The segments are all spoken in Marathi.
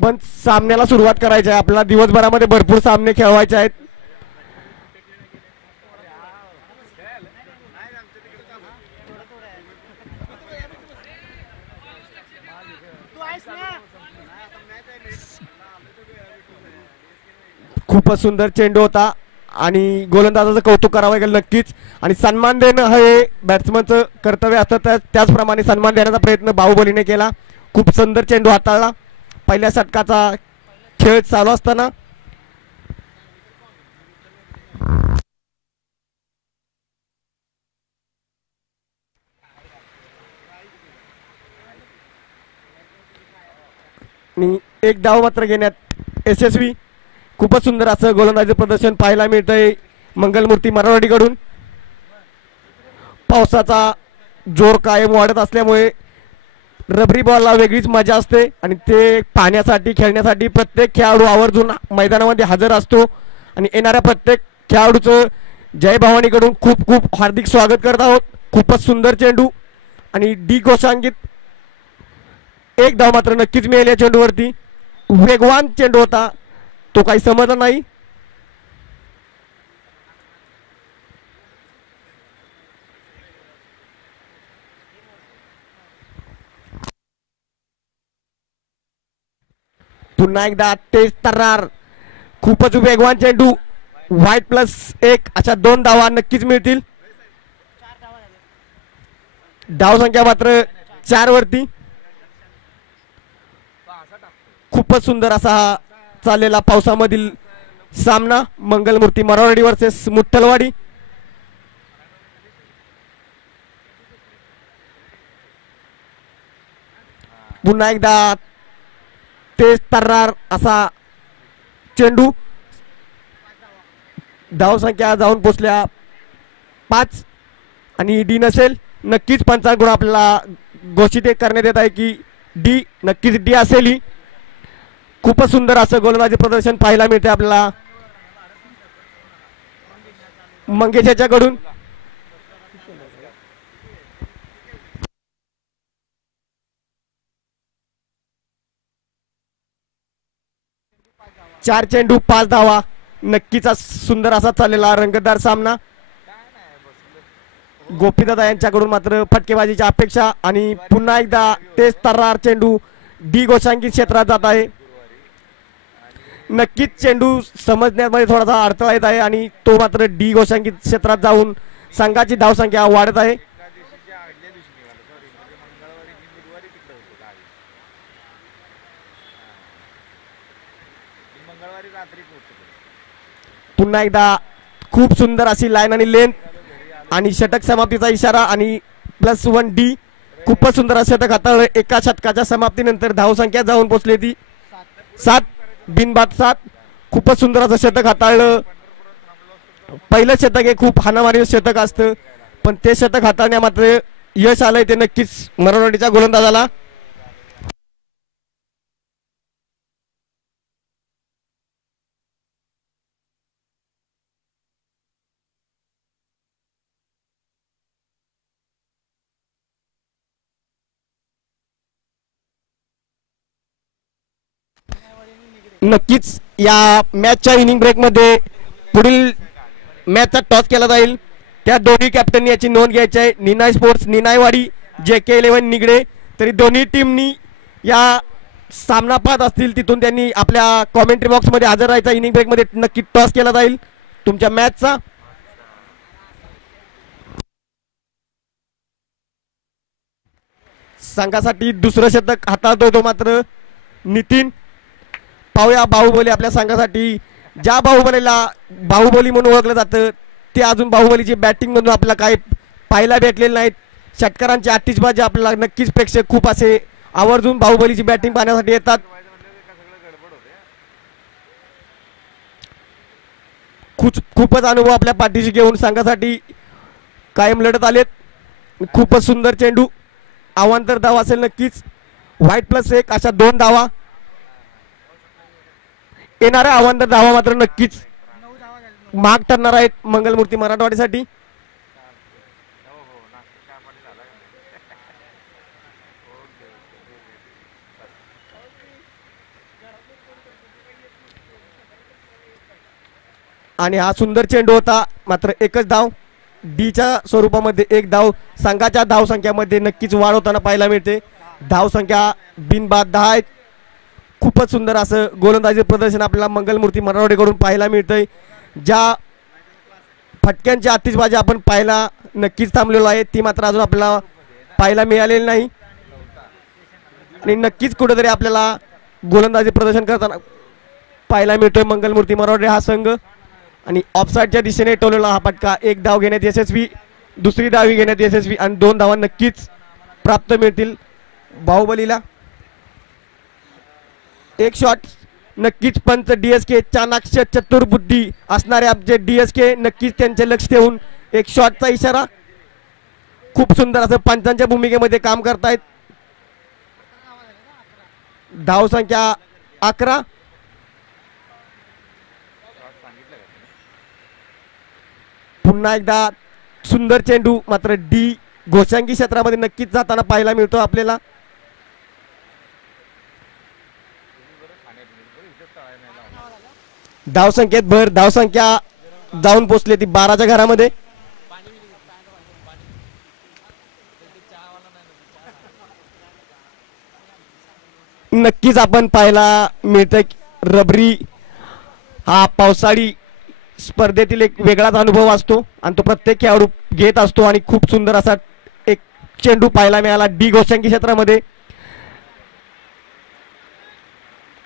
पण सामन्याला सुरुवात करायची आहे. आपल्याला दिवसभरामध्ये भरपूर सामने खेळवायचे आहेत. खूपच सुंदर चेंडू होता आणि गोलंदाजाचं कौतुक करावं लागेल नक्कीच. आणि सन्मान देणं हे बॅट्समनचं कर्तव्य असतं. त्याचप्रमाणे सन्मान देण्याचा प्रयत्न बाहुबलीने केला. खूप सुंदर चेंडू हाताळला. पहिल्या षटकाचा खेळ चालू असताना आणि एक धाव मात्र घेण्यात यशस्वी. खूपच सुंदर असं गोलंदाजी प्रदर्शन पाहायला मिळतंय मंगलमूर्ती मराठवाडीकडून. पावसाचा जोर कायम वाढत असल्यामुळे रबरी बॉलला वेगळीच मजा असते आणि ते पाहण्यासाठी खेळण्यासाठी प्रत्येक खेळाडू आवर्जून मैदानामध्ये हजर असतो. आणि येणाऱ्या प्रत्येक खेळाडूचं जय भवानीकडून खूप खूप हार्दिक स्वागत करत आहोत. खूपच सुंदर चेंडू आणि डी घोषांकित. एक धाव मात्र नक्कीच मिळेल या चेंडूवरती. वेगवान चेंडू होता, तो काही समजला नाही. पुन्हा एकदा तेज तर्रार. खूपच वेगवान चेंडू. व्हाईट प्लस 1 अशा 2 धावा नक्कीच मिळतील. धाव संख्या मात्र 4 वरती. खूपच सुंदर असा हा चाललेला पावसामधील सामना मंगलमूर्ती मराठवाडी वर्सेस मुठ्ठलवाडी. पुन्हा एकदा तेज तर्रार असा चेंडू. धाव संख्या जाऊन पोचल्या 5 आणि डी नसेल. नक्कीच पंचांकडून आपल्याला घोषित करण्यात येत आहे की डी नक्कीच डी असेल. ही खूपच सुंदर असं गोलंदाजी प्रदर्शन पाहायला मिळते आपल्याला मंगेश याच्याकडून. चार चेंडू 5 धावा. नक्कीच सुंदर असा चाललेला रंगतदार सामना. गोपीदादा यांच्याकडून मात्र फटकेबाजीची अपेक्षा आणि पुन्हा एकदा तेज तर्रार चेंडू डी घोषांकित क्षेत्रात जात आहे. नक्कीच चेंडू समजण्यामध्ये थोडासा अडथळा येत आहे आणि तो मात्र डी घोषांकित क्षेत्रात जाऊन संघाची धावसंख्या वाढत आहे. पुन्हा एकदा खूप सुंदर अशी लाईन आणि लेंथ आणि षटक समाप्तीचा इशारा आणि +1 डी. खूपच सुंदर असं षटक हाताळलं. एका षटकाच्या समाप्तीनंतर धावसंख्या जाऊन पोचली ती 7 बिनबाद 7. खूपच सुंदर असं षटक हाताळलं. पहिलं षटक हे खूप हाणामारीचं षटक असतं पण ते षटक हाताळण्या मात्र यश आलंय ते नक्कीच मराठवाडीच्या गोलंदाजाला. नक्कीच या मॅचच्या इनिंग ब्रेकमध्ये पुढील मॅचचा टॉस केला जाईल. त्या दोन्ही कॅप्टननी याची नोंद घ्यायची आहे. निनाय स्पोर्ट्स निनायवाडी JK11 निगडे. तरी दोन्ही टीमनी या सामना पाहत असतील तिथून त्यांनी आपल्या कॉमेंट्री बॉक्समध्ये हजर राहायचा. इनिंग ब्रेकमध्ये नक्की टॉस केला जाईल तुमच्या मॅचचा. संघासाठी दुसरं षटक हाताळतोय तो मात्र नितीन. पाहूया बाहुबली आपल्या संघासाठी. ज्या बाहुबलीला बाहुबली म्हणून ओळखलं जातं ते अजून बाहुबलीची बॅटिंग म्हणून आपल्याला काही पाहायला भेटलेले नाहीत. षटकारांची आतिषबाजी आपल्याला नक्कीच प्रेक्षक खूप असे आवर्जून बाहुबलीची बॅटिंग पाहण्यासाठी येतात. खूपच अनुभव आपल्या पाठीशी घेऊन संघासाठी कायम लढत आलेत. खूपच सुंदर चेंडू. अवांतर धाव असेल नक्कीच. व्हाईट +1 अशा 2 धावा. येणाऱ्या अवांतर धावा मात्र नक्कीच महाग ठरणार आहेत मंगलमूर्ती मराठवाडीसाठी. आणि हा सुंदर चेंडू होता, मात्र एकच धाव. डीच्या स्वरूपामध्ये एक धाव. संघाच्या धावसंख्यामध्ये नक्कीच वाढ होताना पाहायला मिळते. धावसंख्या बिनबाद 10 आहेत. खूपच सुंदर असं गोलंदाजी प्रदर्शन आपल्याला मंगलमूर्ती मराठवाडेकडून पाहायला मिळतंय. ज्या फटक्यांची आतिषबाजी आपण पाहायला नक्कीच थांबलेलो आहे ती मात्र अजून आपल्याला पाहायला मिळालेली नाही. आणि नक्कीच कुठेतरी आपल्याला गोलंदाजी प्रदर्शन करताना पाहायला मिळतोय मंगलमूर्ती मराठवाडे हा संघ. आणि ऑफसाईडच्या दिशेने टोललेला हा फटका. एक धाव घेण्यात यशस्वी, दुसरी धावी घेण्यात यशस्वी आणि 2 धावा नक्कीच प्राप्त मिळतील बाहुबलीला. एक शॉट नक्कीच पंच डीएसके चाणाक्ष चतुर्बुद्धी असणारे आमचे डीएसके नक्कीच त्यांचे लक्ष ठेवून एक शॉटचा इशारा. खूप सुंदर असं पंचांच्या भूमिकेमध्ये काम करतायत. धावसंख्या 11. पुन्हा एकदा सुंदर चेंडू, मात्र डी घोषांगी क्षेत्रामध्ये नक्कीच जाताना पाहायला मिळतो आपल्याला. धावसंख्येत भर. धावसंख्या जाऊन पोचली ती 12च्या घरामध्ये. नक्कीच आपण पाहायला मिळतंय रबरी हा पावसाळी स्पर्धेतील एक वेगळाच अनुभव असतो आणि तो प्रत्येक खेळाडू घेत असतो. आणि खूप सुंदर असा एक चेंडू पाहायला मिळाला डी घोषांगी क्षेत्रामध्ये.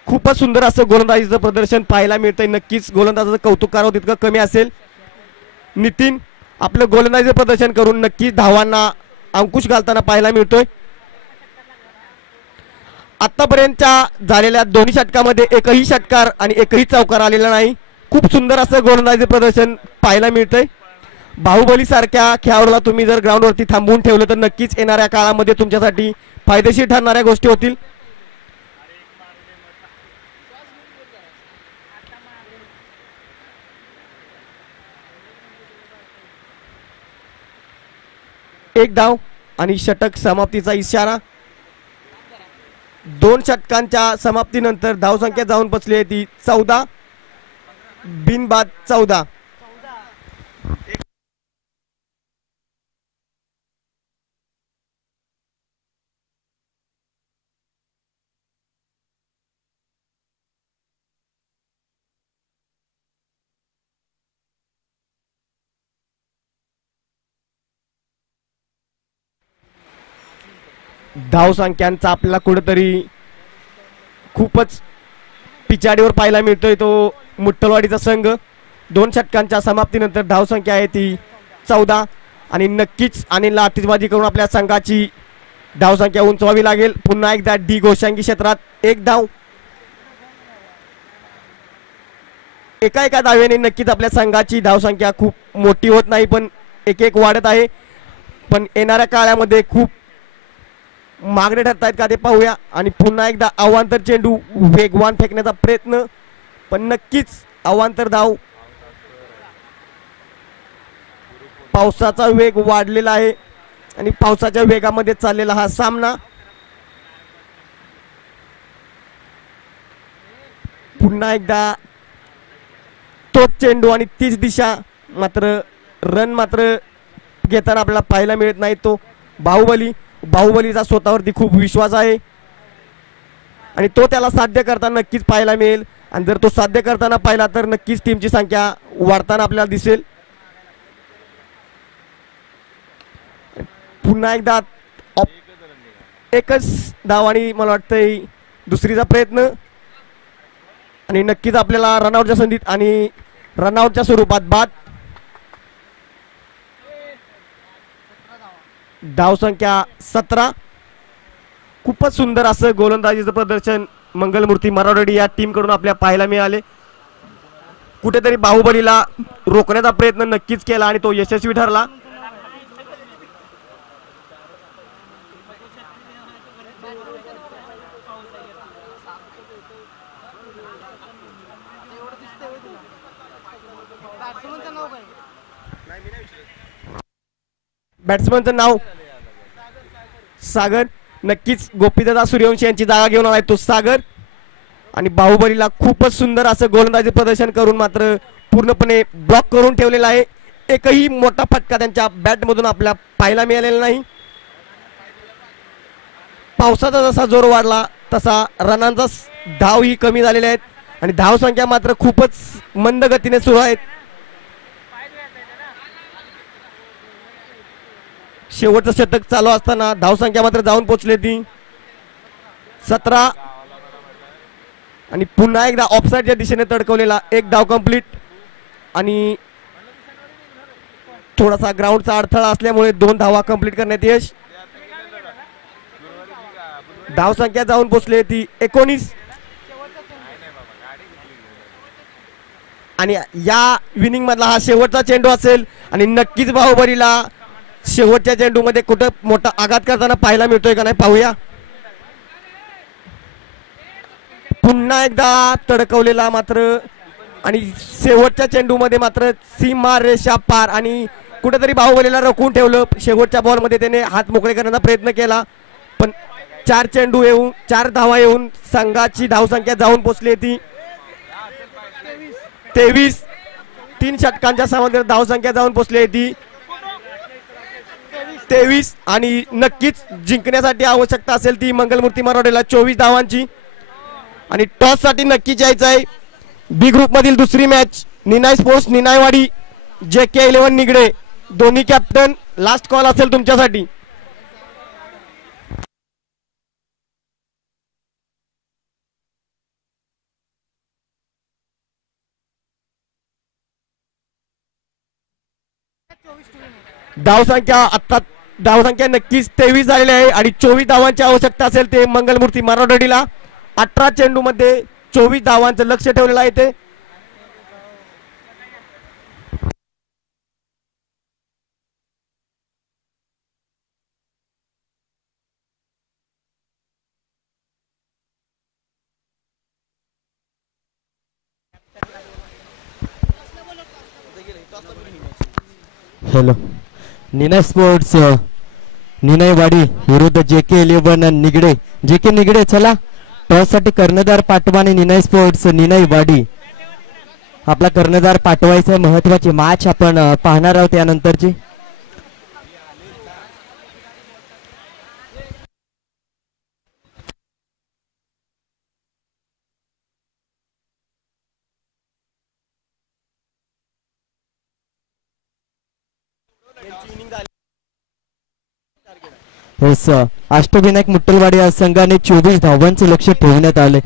खूपच सुंदर असं गोलंदाजीचं प्रदर्शन पाहायला मिळतंय. नक्कीच गोलंदाजाचं कौतुक करावं तितकं कमी असेल. नितीन आपलं गोलंदाजीचं प्रदर्शन करून नक्कीच धावांना अंकुश घालताना पाहायला मिळतोय. आतापर्यंतच्या झालेल्या दोन्ही षटकामध्ये एकही षटकार आणि एकही चौकार आलेला नाही. खूप सुंदर असं गोलंदाजीचं प्रदर्शन पाहायला मिळतंय. बाहुबली सारख्या खेळाडूला तुम्ही जर ग्राउंडवरती थांबवून ठेवलं तर नक्कीच येणाऱ्या काळामध्ये तुमच्यासाठी फायदेशीर ठरणाऱ्या गोष्टी होतील. एक धाव आणि षटक समाप्तीचा इशारा. 2 षटकांच्या समाप्तीनंतर धावसंख्या जाऊन पोचली आहे ती 14. बिनबाद 14. धावसंख्यांचा आपल्याला कुठेतरी खूपच पिछाडीवर पाहायला मिळतोय तो मुठ्ठलवाडीचा संघ. 2 षटकांच्या समाप्तीनंतर धावसंख्या आहे ती 14. आणि नक्कीच अनिलला आतिषबाजी करून आपल्या संघाची धावसंख्या उंचवावी लागेल. पुन्हा एकदा डी घोषांगी क्षेत्रात एक धाव. एका धावेने नक्कीच आपल्या संघाची धावसंख्या खूप मोठी होत नाही पण एक वाढत आहे. पण येणाऱ्या काळामध्ये खूप मागणे ठरत आहेत का ते पाहूया. आणि पुन्हा एकदा अवांतर चेंडू वेगवान फेकण्याचा प्रयत्न पण नक्कीच अवांतर धाव. पावसाचा वेग वाढलेला आहे आणि पावसाच्या वेगामध्ये चाललेला हा सामना. पुन्हा एकदा तोच चेंडू आणि तीच दिशा, मात्र रन मात्र घेताना आपल्याला पाहायला मिळत नाही. तो बाहुबलीचा स्वतःवरती खूप विश्वास आहे आणि तो त्याला साध्य करताना नक्कीच पाहायला मिळेल. आणि जर तो साध्य करताना पाहिला तर नक्कीच टीमची संख्या वाढताना आपल्याला दिसेल. पुन्हा एकदा एकच धाव आणि मला वाटतंय दुसरीचा प्रयत्न आणि नक्कीच आपल्याला रनआउटच्या संधीत आणि रनआउटच्या स्वरूपात बाद. धावसंख्या 17. खूपच सुंदर असं गोलंदाजीचं प्रदर्शन मंगलमूर्ती मराठवाडी या टीम कडून आपल्याला पाहायला मिळाले. कुठेतरी बाहुबलीला रोखण्याचा प्रयत्न नक्कीच केला आणि तो यशस्वी ठरला. बॅट्समनचं नाव सागर. नक्कीच गोपीदादा सूर्यवंशी यांची जागा घेऊन आलाय तो सागर. आणि बाहुबलीला खूपच सुंदर असं गोलंदाजी प्रदर्शन करून मात्र पूर्णपणे ब्लॉक करून ठेवलेला आहे. एकही मोठा फटका त्यांच्या बॅटमधून आपल्याला पाहायला मिळालेला नाही. पावसाचा जसा जोर वाढला तसा रनांचा धावही कमी झालेले आहेत आणि धावसंख्या मात्र खूपच मंद गतीने सुरू आहेत. शेवटचं शतक चालू असताना धावसंख्या मात्र जाऊन पोहोचली ती 17 आणि पुन्हा एकदा ऑफसाईडच्या दिशेने तडकवलेला एक धाव कंप्लीट आणि थोडासा ग्राउंडचा अडथळा असल्यामुळे 2 धावा कंप्लीट करण्यात यश. धावसंख्या जाऊन पोहोचली ती 19 आणि या विनिंग मधला हा शेवटचा चेंडू असेल आणि नक्कीच बाहुबलीला शेवटच्या चेंडूमध्ये कुठं मोठा आघात करताना पाहायला मिळतोय का नाही पाहूया. पुन्हा एकदा तडकवलेला मात्र आणि शेवटच्या चेंडूमध्ये मात्र सीमा रेषा पार आणि कुठेतरी बाहुबलीला रोखून ठेवलं. शेवटच्या बॉलमध्ये त्याने हात मोकळे करण्याचा प्रयत्न केला पण 4 चेंडू येऊन 4 धावा येऊन संघाची धावसंख्या जाऊन पोहोचली ती 23. 3 षटकांच्या सामन्यात धावसंख्या जाऊन पोहोचली ती 23 आणि नक्कीच जिंकण्यासाठी आवश्यकता असेल ती मंगलमूर्ती मराठेला 24 धावांची आणि टॉस साठी नक्कीच यायचं आहे. बी ग्रुप मधील दुसरी मॅच निनाय स्पोर्ट्स निनायवाडी JK11 निगडे दोन्ही कॅप्टन. लास्ट कॉल असेल तुमच्यासाठी. धावसंख्या नक्कीच 23 झालेली आहे आणि 24 धावांची आवश्यकता असेल ते मंगलमूर्ती मराठवाडीला. 18 चेंडू मध्ये 24 धावांचं लक्ष ठेवलेलं आहे ते. हॅलो, निनाय स्पोर्ट्स निनायवाडी विरुद्ध JK11 निगडे. JK निगडे चला टॉस साठी कर्णधार पाठवा आणि निनाय स्पोर्ट्स निनायवाडी आपला कर्णधार पाठवायचा आहे. महत्वाची मॅच आपण पाहणार आहोत यानंतरची. अष्टविनायक मुट्टलवाडी या संघाने 24 धावांचे लक्ष ठेवण्यात आले.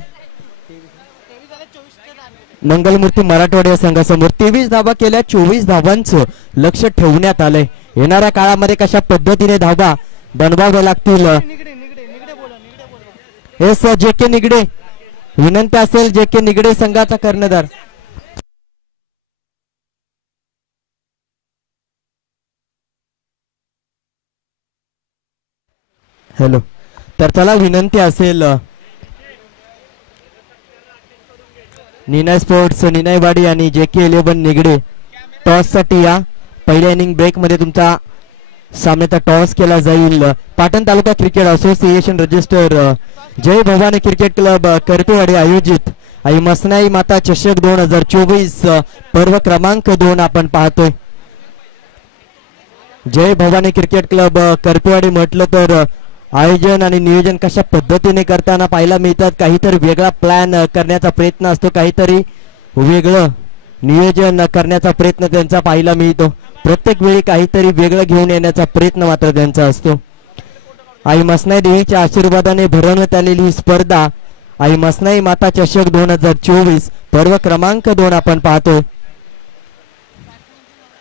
मंगलमूर्ती मराठवाडा या संघासमोर 23 धावा केल्या, 24 धावांचं लक्ष ठेवण्यात आलंय. येणाऱ्या काळामध्ये कशा पद्धतीने धावा बनवाव्या लागतील JK निगडे विनंती असेल. JK निगडे संघाचा कर्णधार. हॅलो, तर चला विनंती असेल निनाय स्पोर्ट्स निनायवाडी आणि JK11 निगडे टॉस साठी या. पहिल्या इनिंग ब्रेक मध्ये तुमचा सामन्याचा टॉस केला जाईल. पाटण तालुका क्रिकेट असोसिएशन रजिस्टर जय भवानी क्रिकेट क्लब करपेवाडी आयोजित आई मसनाई माता चषक 2024 पर्व क्रमांक 2 आपण पाहतोय. जय भवानी क्रिकेट क्लब करपेवाडी म्हटलं तर आयोजन आणि नियोजन कशा पद्धतीने करताना पाहायला मिळतात. काहीतरी वेगळा प्लॅन करण्याचा प्रयत्न असतो, काहीतरी वेगळं नियोजन करण्याचा प्रयत्न त्यांचा पाहायला मिळतो. प्रत्येक वेळी काहीतरी वेगळं घेऊन येण्याचा प्रयत्न मात्र त्यांचा असतो. आई मसनाई देवीच्या आशीर्वादाने भरवण्यात आलेली ही स्पर्धा आई मसनाई माता चषक 2024 पर्व क्रमांक 2 आपण पाहतोय.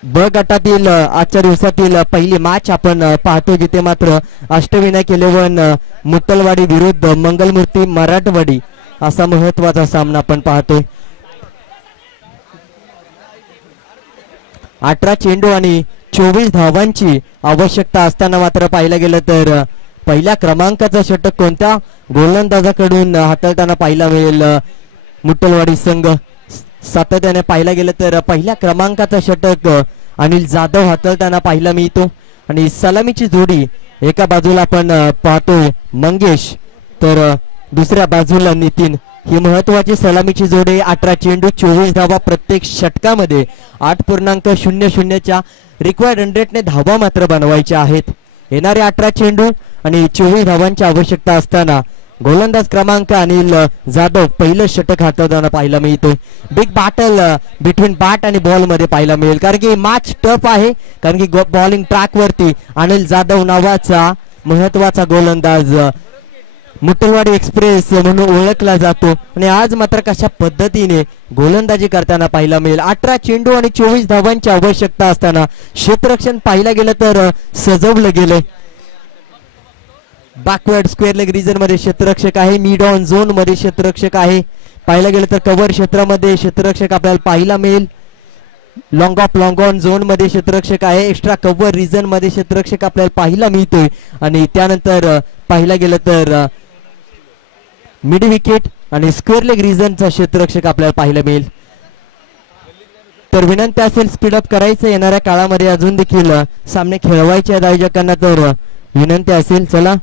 ब गटातील आजच्या दिवसातील पहिली मॅच आपण पाहतो, जिथे मात्र अष्टविनायक 11 मुट्टलवाडी विरुद्ध मंगलमूर्ती मराठवाडी असा महत्वाचा सामना आपण पाहतोय. 18 चेंडू आणि 24 धावांची आवश्यकता असताना मात्र पाहायला गेलं तर पहिल्या क्रमांकाचं षटक कोणत्या गोलंदाजाकडून हाताळताना पाहायला मिळेल मुट्टलवाडी संघ. सातत्याने पाहायला गेलं तर पहिल्या क्रमांकाचं षटक अनिल जाधव हाताळताना पाहायला मिळतो आणि सलामीची जोडी एका बाजूला आपण पाहतोय मंगेश, तर दुसऱ्या बाजूला नितीन. ही महत्वाची सलामीची जोडी. 18 चेंडू 24 धावा प्रत्येक षटकामध्ये 8.00च्या रिक्वायर्ड रन रेटने धावा मात्र बनवायच्या आहेत. येणारे 18 चेंडू आणि 24 धावांची आवश्यकता असताना गोलंदाज क्रमांक अनिल जाधव पहिलं षटक हाताळताना पाहायला मिळतोय. बिग बॅटल बिटवीन बॅट आणि बॉल मध्ये पाहायला मिळेल, कारण की मॅच टफ आहे. कारण की बॉलिंग ट्रॅक वरती अनिल जाधव नावाचा महत्वाचा गोलंदाज मुटलवाडी एक्सप्रेस म्हणून ओळखला जातो आणि आज मात्र कशा पद्धतीने गोलंदाजी करताना पाहायला मिळेल. 18 चेंडू आणि 24 धावांची आवश्यकता असताना क्षेत्ररक्षण पाहायला गेलं तर सजवलं गेलंय. बॅकवर्ड स्क्वेअर लेग रिजन मध्ये क्षेत्ररक्षक आहे. मिड ऑन झोन मध्ये क्षेत्ररक्षक आहे. पाहायला गेलं तर कव्हर क्षेत्रामध्ये क्षेत्ररक्षक आपल्याला पाहायला मिळेल. Long of long on zone मध्ये क्षेत्ररक्षक आहे. एक्स्ट्रा कव्हर रिजन मध्ये क्षेत्ररक्षक आपल्याला पाहायला मिळतोय आणि त्यानंतर पाहायला गेलं तर मिड विकेट आणि स्क्वेअर लेग रिजनचा क्षेत्ररक्षक आपल्याला पाहायला मिळेल. तर विनंती असेल स्पीडअप करायचं येणाऱ्या काळामध्ये, अजून देखील सामने खेळवायचे आहेत आयोजकांना, तर विनंती असेल. चला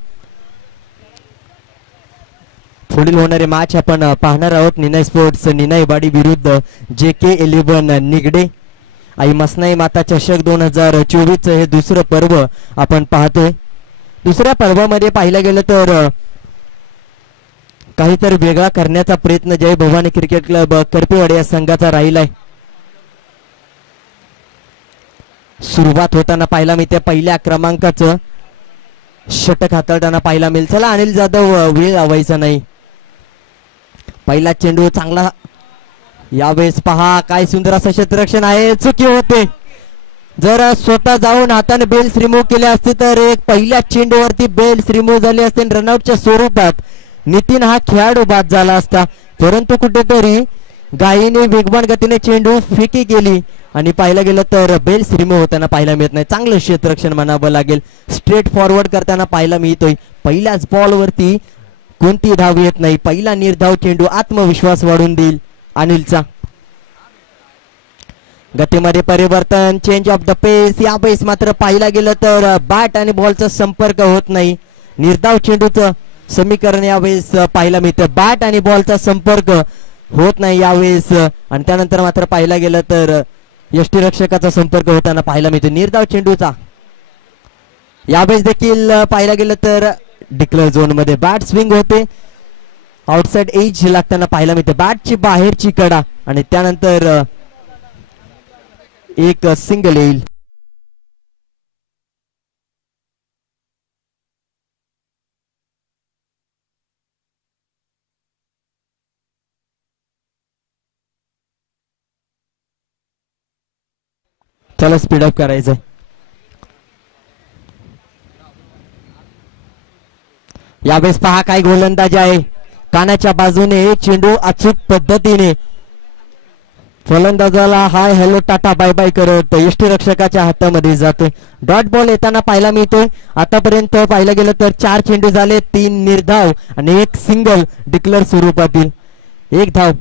पुढील होणारे मॅच आपण पाहणार आहोत. निनाई स्पोर्ट्स निनाईवाडी विरुद्ध JK11 निगडे. आई मसनाई माता चषक 2024 हे दुसरं पर्व आपण पाहतोय. दुसऱ्या पर्वामध्ये पाहिलं गेलं तर काहीतरी वेगळा करण्याचा प्रयत्न जय भवानी क्रिकेट क्लब करपेवाडी या संघाचा राहिलाय. सुरुवात होताना पाहायला मिळते पहिल्या क्रमांकाचं षटक हाताळताना पाहायला मिळेल. चला अनिल जाधव वेळ लावायचा नाही. पहिला चेंडू चांगला. यावेळेस पहा काय सुंदर असं क्षेत्ररक्षण आहे. चुकी होते. जर स्वतः जाऊन हाताने बेल्स रिमूव्ह केले असते तर एक पहिल्या चेंडूवरती बेल्स रिमूव्ह झाले असते. रनआउटच्या स्वरूपात नितीन हा खेळाडू बाद झाला असता, परंतु कुठेतरी गायीने वेगवान गतीने चेंडू फेकी केली आणि पाहायला गेलं तर बेल्स रिमूव्ह होताना पाहायला मिळत नाही. चांगलं क्षेत्ररक्षण म्हणावं लागेल. स्ट्रेट फॉरवर्ड करताना पाहायला मिळतोय. पहिल्याच बॉलवरती कोणती धाव येत नाही. पहिला निर्धाव चेंडू आत्मविश्वास वाढून देईल अनिलचा. गतीमध्ये परिवर्तन, चेंज ऑफ द पेस. या पेस मात्र पाहायला गेलं तर बॅट आणि बॉलचा संपर्क होत नाही. निर्धाव चेंडूचं समीकरण यावेळेस पाहायला मिळतं. बॅट आणि बॉलचा संपर्क होत नाही यावेळेस आणि त्यानंतर मात्र पाहायला गेलं तर यष्टीरक्षकाचा संपर्क होताना पाहायला मिळतो. निर्धाव चेंडूचा यावेळेस देखील पाहायला गेलं तर डिक्लेअर झोन मध्ये बॅट स्विंग होते. आउटसाइड एज लागताना पाहायला मिळते. बॅटची बाहेरची कडा आणि त्यानंतर एक सिंगल येईल. चला स्पीडअप करायचंय. यावेळेस पहा काय गोलंदाजी आहे. कानाच्या बाजूने चेंडू अचूक पद्धतीने फलंदाजाला hi hello tata bye bye करत यष्टीरक्षकाच्या हातामध्ये जातोय. डॉट बॉल येताना पाहायला मिळतोय. आतापर्यंत पाहायला गेलं तर 4 चेंडू झाले, 3 निर्धाव आणि 1 सिंगल डिक्लेअर स्वरूपातील. 1 धाव.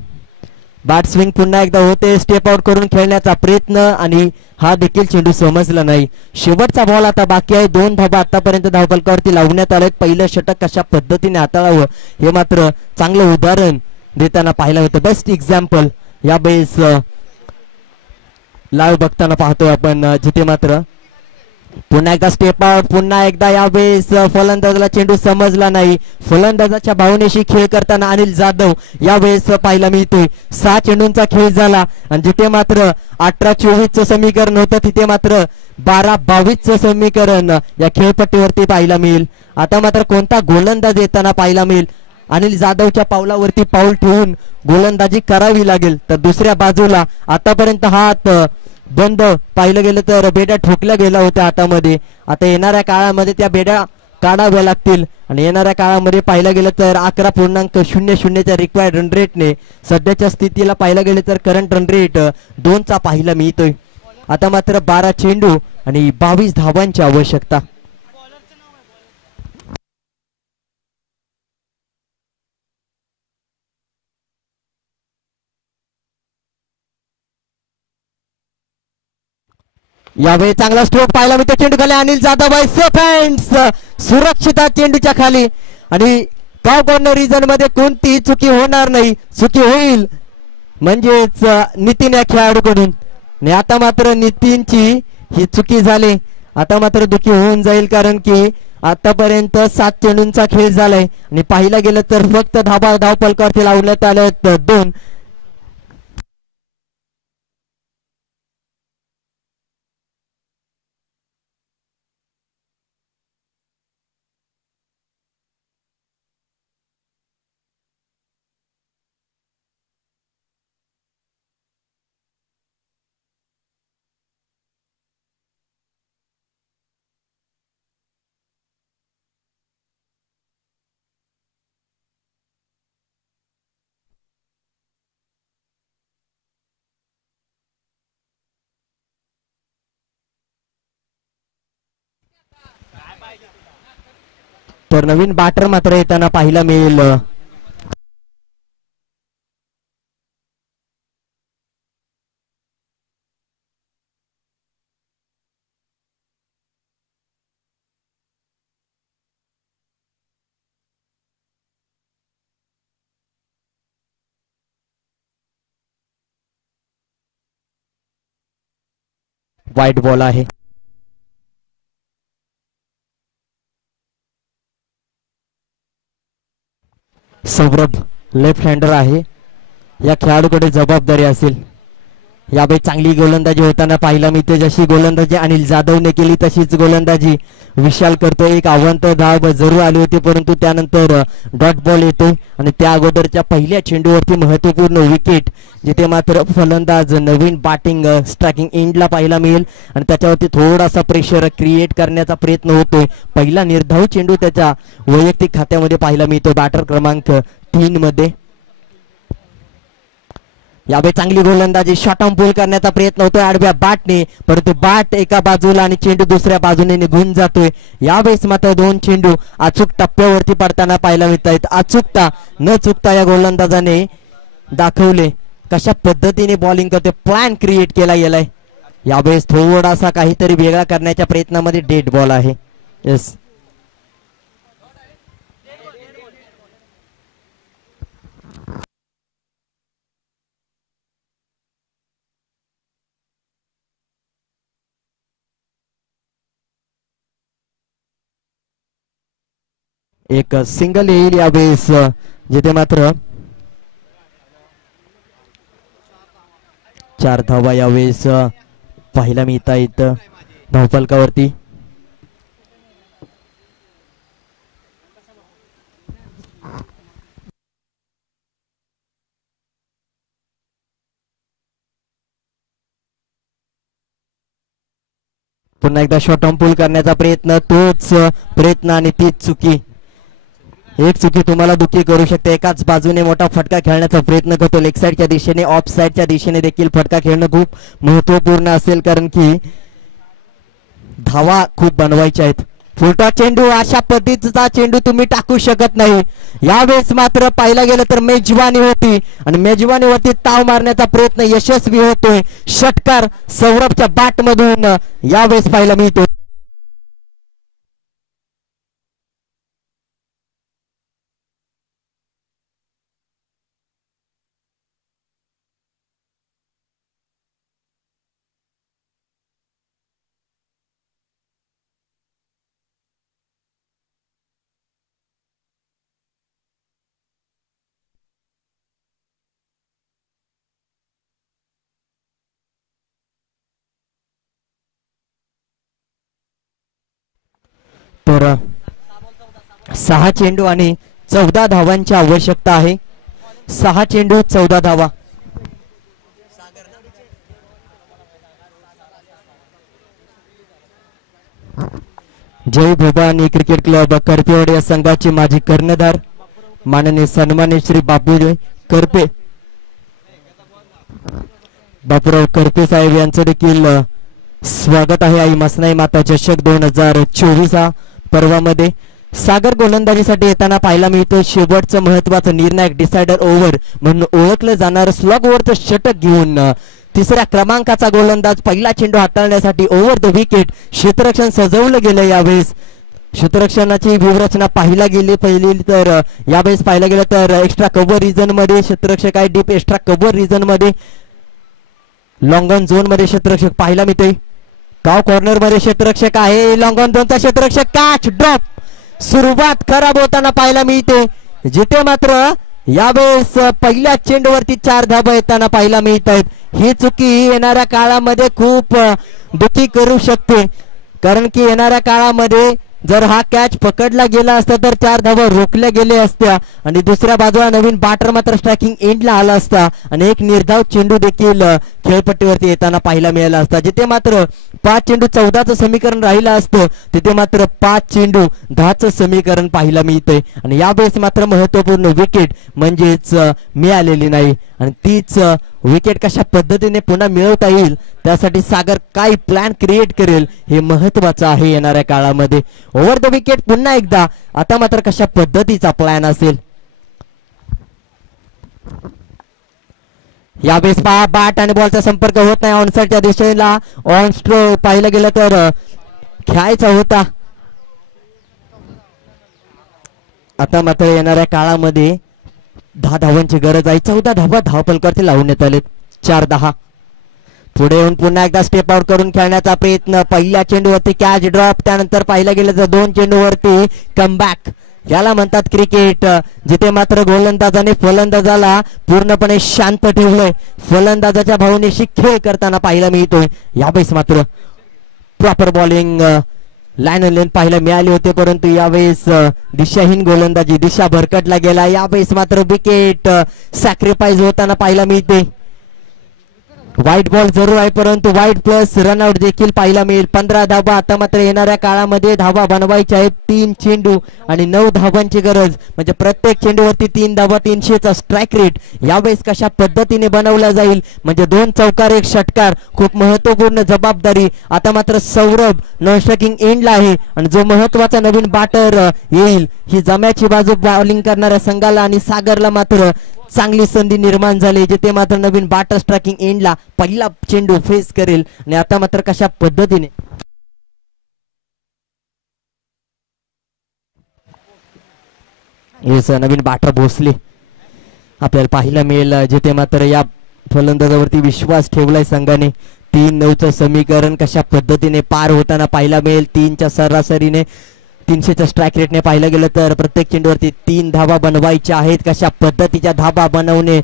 बॅट स्विंग पुन्हा एकदा होते. स्टेप आउट करून खेळण्याचा प्रयत्न आणि हा देखील चेंडू समजला नाही. शेवटचा बॉल आता बाकी आहे. 2 धावा आतापर्यंत धावफलकावरती लावण्यात आले. पहिलं षटक कशा पद्धतीने हाताळावं हे मात्र चांगलं उदाहरण देताना पाहायला होतं. बेस्ट एक्झाम्पल या बेस लाईव्ह बघताना पाहतोय आपण, जिथे मात्र पुन्हा एकदा स्टेप आउट. पुन्हा एकदा यावेळेस फलंदाजाला चेंडू समजला नाही. फलंदाजाच्या भावनेशी खेळ करताना अनिल जाधव यावेळेस पाहायला मिळतोय. 6 चेंडूंचा खेळ झाला आणि जिथे मात्र 18-24चं समीकरण होतं तिथे मात्र 12-22चं समीकरण या खेळपट्टीवरती पाहायला मिळेल. आता मात्र कोणता गोलंदाज येताना पाहायला मिळेल. अनिल जाधवच्या पावलावरती पाऊल ठेवून गोलंदाजी करावी लागेल. तर दुसऱ्या बाजूला आतापर्यंत हात बंद पाहिलं गेलं तर बेड्या ठोकल्या गेल्या होत्या हातामध्ये. आता येणाऱ्या काळामध्ये त्या बेड्या काढाव्या लागतील आणि येणाऱ्या काळामध्ये पाहिलं गेलं तर 11.00च्या रिक्वायर्ड रन रेटने सध्याच्या स्थितीला पाहिलं गेलं तर करंट रन रेट 2चा पाहायला मिळतोय. आता मात्र 12 चेंडू आणि 22 धावांची आवश्यकता. यावेळी चांगला स्ट्रोक पाहायला मिळतो. चेंडू खाली अनिल जाधव सेफ हँड्स सुरक्षित चेंडूच्या खाली आणि टॉप कॉर्नर रिजन मध्ये कोणतीही चुकी होणार नाही. चुकी होईल म्हणजेच नितीन या खेळाडूकडून. आणि आता मात्र नितीनची ही चुकी झाली. आता मात्र दुखी होऊन जाईल कारण की आतापर्यंत 7 चेंडूंचा खेळ झालाय आणि पाहिला गेलं तर फक्त धाव फलकावरती लावण्यात आले 2. तर नवीन बॅटर मात्र येताना पाहायला मिळेल. वाईट बॉल आहे. सौरभ लेफ्ट हँडर आहे. या खेळाडूकडे जबाबदारी असेल. यावेळी चांगली गोलंदाजी होताना पाहायला मिळते. जशी गोलंदाजी अनिल जाधवने केली तशीच गोलंदाजी विशाल करतो. एक आव्हान धाव जरूर आली होती परंतु त्यानंतर डॉट बॉल येतो आणि त्या अगोदरच्या पहिल्या चेंडूवरती महत्वपूर्ण विकेट जिथे मात्र फलंदाज नवीन बॅटिंग स्ट्रायकिंग एंडला पाहायला मिळेल आणि त्याच्यावरती थोडासा प्रेशर क्रिएट करण्याचा प्रयत्न होतोय. पहिला निर्धाव चेंडू त्याच्या वैयक्तिक खात्यामध्ये पाहायला मिळतो बॅटर क्रमांक 3 मध्ये. यावेळी चांगली गोलंदाजी शॉर्ट आर्म पुल करण्याचा प्रयत्न होतोय आडव्या बॅटने परंतु बॅट एका बाजूला आणि चेंडू दुसऱ्या बाजूने निघून जातोय. यावेळेस मात्र 2 चेंडू अचूक टप्प्यावरती पडताना पाहायला मिळत आहेत. अचूकता न चुकता या गोलंदाजाने दाखवले कशा पद्धतीने बॉलिंग करते. प्लॅन क्रिएट केला गेलाय. यावेळेस थोडासा काहीतरी वेगळा करण्याच्या प्रयत्नामध्ये डेड बॉल आहे. येस एक सिंगल येईल यावेळेस जिथे मात्र 4 धावा यावेळेस पाहायला मिळत आहेत धावफलकावरती. पुन्हा एकदा शॉर्ट आर्म पुल करण्याचा प्रयत्न. तोच प्रयत्न आणि तीच चुकी. एक चुकी तुम्हाला दुःखी करू शकते. एकाच बाजूने मोठा फटका खेळण्याचा प्रयत्न करतो. लेग साईडच्या दिशेने ऑफ साईडच्या दिशेने देखील फटका खेळणं खूप महत्वपूर्ण असेल कारण की धावा खूप बनवायच्या आहेत. फुलटा चेंडू अशा पद्धतीचा चेंडू तुम्ही टाकू शकत नाही. यावेळेस मात्र पाहायला गेलं तर मेजवानी होती आणि मेजवानीवरती ताव मारण्याचा प्रयत्न यशस्वी होतोय. षटकार सौरभच्या बॅट मधून यावेळेस पाहायला मिळतो. तर 6 चेंडू आणि 14 धावांची आवश्यकता आहे. 6 चेंडू 14 धावा. जय भवानी क्रिकेट क्लब करपेवाडी या संघाचे माजी कर्णधार माननीय सन्मान्य श्री करपे बापूराव करपे साहेब यांचं देखील स्वागत आहे. आई मसनाई माता चषक 2024 पर्वामध्ये. सागर गोलंदाजीसाठी येताना पाहायला मिळतो शेवटचं महत्वाचं निर्णायक डिसायडर ओव्हर म्हणून ओळखलं जाणार स्लॉग ओव्हरचं षटक घेऊन 3ऱ्या क्रमांकाचा गोलंदाज पहिला चेंडू हाताळण्यासाठी ओव्हर द विकेट क्षेत्ररक्षण सजवलं गेलं. यावेळेस क्षेत्ररक्षणाची व्यूहरचना पाहायला गेली पहिली तर यावेळेस पाहायला गेलं तर एक्स्ट्रा कव्हर रिजन मध्ये क्षेत्ररक्षक आहे. डीप एक्स्ट्रा कव्हर रिजन मध्ये लॉंग ऑन झोन मध्ये क्षेत्ररक्षक पाहायला मिळते. काव कॉर्नर मध्ये क्षेत्ररक्षक आहे. लॉंग ऑन झोनचा क्षेत्ररक्षक कॅच ड्रॉप सुरुवात खराब होताना पाहायला मिळते. जिथे मात्र यावेळेस पहिल्या चेंडूवरती 4 धाबा येताना पाहायला मिळत आहेत. ही चुकी येणाऱ्या काळामध्ये खूप दुःखी करू शकते, कारण की येणाऱ्या काळामध्ये जर हा कॅच पकडला गेला असता तर 4 धावा रोखल्या गेल्या असत्या आणि दुसऱ्या बाजूला नवीन बॅटर मात्र स्ट्रायकिंग एंडला आला असता आणि एक निर्धाव चेंडू देखील खेळपट्टीवरती येताना पाहायला मिळाला असता. जिथे मात्र 5 चेंडू 14चं समीकरण राहिलं असतं तिथे मात्र 5 चेंडू 10चं समीकरण पाहायला मिळतंय आणि यावेळेस मात्र महत्वपूर्ण विकेट म्हणजेच मिळालेली नाही आणि तीच विकेट कशा पद्धतीने पुन्हा मिळवता येईल त्यासाठी सागर काय प्लॅन क्रिएट करेल हे महत्वाचं आहे येणाऱ्या काळामध्ये. ओव्हर द विकेट पुन्हा एकदा, आता मात्र कशा पद्धतीचा प्लॅन असेल यावेळेस. बॅट आणि बॉलचा संपर्क होत नाही. ऑनसाइडच्या दिशेला ऑन स्ट्रोक पाहिलं गेलं तर खेळायचा होता. आता मात्र येणाऱ्या काळामध्ये 10 धावांची गरज आहे. 14 धावा धावफलकावरती लावण्यात आले. 4-10 पुढे येऊन पुन्हा एकदा स्टेप आउट करून खेळण्याचा प्रयत्न. पहिल्या चेंडूवरती कॅच ड्रॉप, त्यानंतर पाहिलं गेलं तर 2 चेंडूवरती कमबॅक. याला म्हणतात क्रिकेट, जिथे मात्र गोलंदाजाने फलंदाजाला पूर्णपणे शांत ठेवलंय. फलंदाजाच्या भावनेशी खेळ करताना पाहायला मिळतोय. यावेळेस मात्र प्रॉपर बॉलिंग लाईन लेन पाहायला मिळाली होते, परंतु यावेळेस दिशाहीन गोलंदाजी, दिशा भरकटला गेला. यावेळेस मात्र विकेट सॅक्रिफाईस होताना पाहायला मिळते. व्हाईट बॉल जरूर आहे, परंतु व्हाईट प्लस रनआउट देखील पाहायला मिळेल. 15 धावा आता मात्र येणाऱ्या काळामध्ये धावा बनवायच्या आहेत. 3 चेंडू आणि 9 धावांची गरज, म्हणजे प्रत्येक चेंडूवरती 3 धावा, 300चा स्ट्राईक रेट. यावेळेस कशा पद्धतीने बनवला जाईल, म्हणजे 2 चौकार 1 षटकार, खूप महत्वपूर्ण जबाबदारी. आता मात्र सौरभ नॉन स्ट्रायकिंग एंडला आहे आणि जो महत्वाचा नवीन बॅटर येईल ही जम्याची बाजू बॉलिंग करणाऱ्या संघाला आणि सागरला मात्र चांगली संधी निर्माण झाली, जिथे मात्र नवीन बॅटर स्ट्रायकिंग एंडला पहिला चेंडू फेस करेल आणि आता मात्र कशा पद्धतीने नवीन बॅटर भोसले आपल्याला पाहायला मिळेल, जिथे मात्र या फलंदाजावरती विश्वास ठेवलाय संघाने. 3-9चं समीकरण कशा पद्धतीने पार होताना पाहायला मिळेल. 3च्या सरासरीने 300च्या स्ट्राईक रेटने पाहिलं गेलं तर प्रत्येक चेंडूवरती 3 धावा बनवायच्या आहेत. कशा पद्धतीच्या धावा बनवणे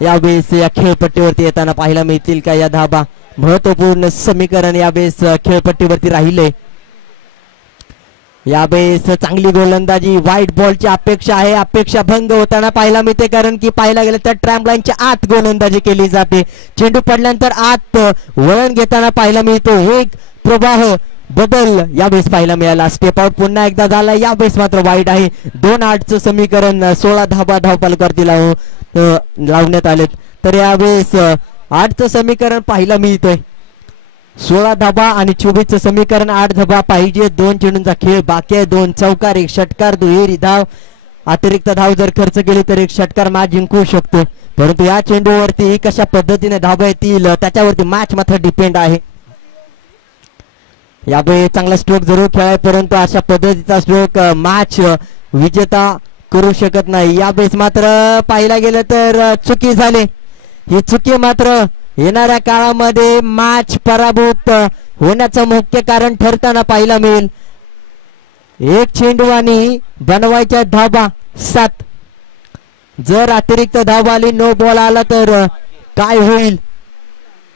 यावेळेस या खेळपट्टीवरती येताना पाहायला मिळतील का या धावा. महत्वपूर्ण समीकरण यावेळेस खेळपट्टीवरती राहिले. यावेळेस चांगली गोलंदाजी, व्हाईट बॉलची अपेक्षा आहे. अपेक्षा भंग होताना पाहायला मिळते, कारण की पाहायला गेलं तर ट्रॅम्प लाईनच्या आत गोलंदाजी केली जाते. चेंडू पडल्यानंतर आत वळण घेताना पाहायला मिळतो. एक प्रवाह बदल यावेळेस पाहायला मिळाला. स्टेप आउट पुन्हा एकदा झाला. यावेळेस मात्र वाईट आहे. 2-8चं समीकरण 16 धावा धावफलकावरती लावण्यात आलेत, तर यावेळेस 8चं समीकरण पाहायला मिळतंय. 16 धावा आणि 24चं समीकरण 8 धावा पाहिजे. 2 चेंडूंचा खेळ बाकी आहे. 2 चौकार 1 षटकार, दुहेरी धाव, अतिरिक्त धाव जर खर्च केली तर 1 षटकार मॅच जिंकू शकतो, परंतु या चेंडूवरती कशा पद्धतीने धावा येतील त्याच्यावरती मॅच मात्र डिपेंड आहे. यावेळी चांगला स्ट्रोक जरूर खेळाय, परंतु अशा पद्धतीचा स्ट्रोक मॅच विजेता करू शकत नाही. यावेळेस मात्र पाहायला गेलं तर चुकी झाली. ही चुकी मात्र येणाऱ्या काळामध्ये मॅच पराभूत होण्याचं मुख्य कारण ठरताना पाहायला मिळेल. 1 चेंडू आणि बनवायच्या धावा 7. जर अतिरिक्त धाव आली, नो बॉल आला तर काय होईल.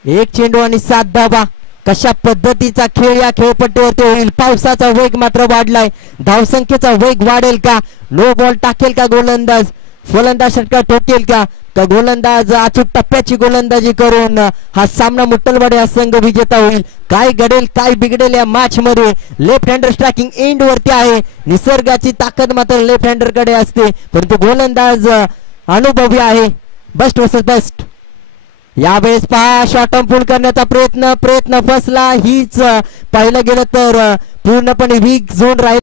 1 चेंडू आणि 7 धावा. कशा पद्धतीचा खेळ या खेळपट्टीवरती होईल. पावसाचा वेग मात्र वाढलाय. धावसंख्येचा वेग वाढेल का, नो बॉल टाकेल का गोलंदाज, फलंदाज षटकार ठोकेल का गोलंदाज अचूक टप्प्याची गोलंदाजी करून हा सामना मुट्टलवाडी हा संघ विजेता होईल. काय घडेल, काय बिघडेल या मॅच मध्ये. लेफ्ट हँडर स्ट्रायकिंग एंड वरती आहे. निसर्गाची ताकद मात्र लेफ्ट हँडर कडे असते, परंतु गोलंदाज अनुभवी आहे. Best versus best. यावेळेस पहा शॉर्ट टर्म पूर्ण करण्याचा प्रयत्न फसला. हीच पाहिलं गेलं तर पूर्णपणे वीक झोन राहील.